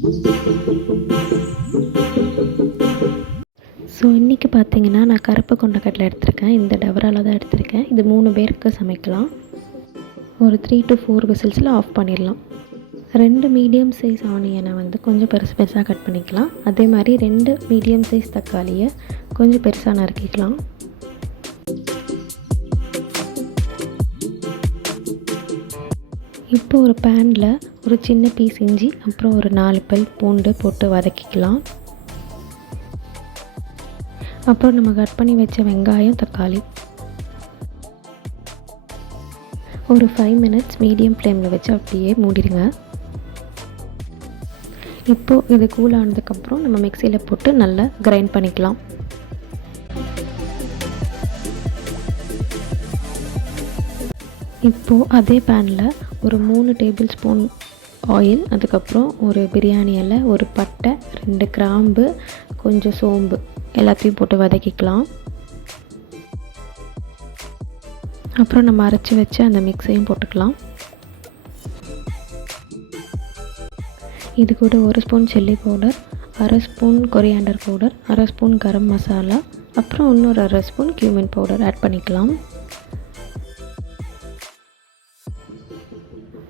So இன்றைக்கி பார்த்தீங்கன்னா நான் கருப்பு கொண்டக்கடலை எடுத்திருக்கேன். இந்த டவரால் தான் எடுத்திருக்கேன். இது 3 பேருக்கு சமைக்கலாம். ஒரு 3 to 4 விசில்ஸில் ஆஃப் பண்ணிடலாம். 2 மீடியம் சைஸ் ஆனியனை வந்து கொஞ்சம் பெருசு பெருசாக கட் பண்ணிக்கலாம். அதே மாதிரி 2 மீடியம் சைஸ் தக்காளியை கொஞ்சம் பெருசாக நறுக்கிக்கலாம். இப்போ ஒரு பேனில் ஒரு சின்ன பீஸ் இஞ்சி அப்புறம் ஒரு 4 பல் பூண்டு போட்டு வதக்கிக்கலாம். அப்புறம் நம்ம கட் பண்ணி வச்ச வெங்காயம், தக்காளி ஒரு 5 மினிட்ஸ் மீடியம் ஃப்ளேமில் வச்சு அப்படியே மூடிடுங்க. இப்போது இது கூல் ஆனதுக்கப்புறம் நம்ம மிக்சியில் போட்டு நல்லா கிரைண்ட் பண்ணிக்கலாம். இப்போது அதே பேனில் ஒரு 3 டேபிள் ஸ்பூன் ஆயில், அதுக்கப்புறம் ஒரு பிரியாணி இலை, ஒரு பட்டை, 2 கிராம்பு, கொஞ்சம் சோம்பு எல்லாத்தையும் போட்டு வதக்கிக்கலாம். அப்புறம் நம்ம அரைச்சி வச்ச அந்த மிக்ஸையும் போட்டுக்கலாம். இது கூட 1 spoon chilli powder, 1/2 spoon coriander powder, 1/2 spoon garam masala, அப்புறம் இன்னொரு 1/2 ஸ்பூன் கியூமின் பவுடர் ஆட் பண்ணிக்கலாம்.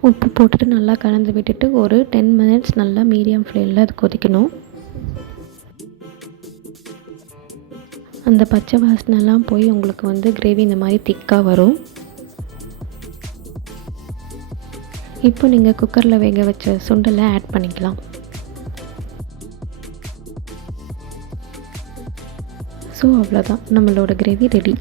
உப்பு போட்டுட்டு நல்லா கலந்து விட்டுட்டு ஒரு 10 மினிட்ஸ் நல்லா மீடியம் ஃப்ளேமில் அது கொதிக்கணும். அந்த பச்சை வாசனைலாம் போய் உங்களுக்கு வந்து கிரேவி இந்த மாதிரி திக்காக வரும். இப்போ நீங்கள் குக்கரில் வேக வச்ச சுண்டலை ஆட் பண்ணிக்கலாம். ஸோ அவ்வளோதான், நம்மளோட கிரேவி ரெடி.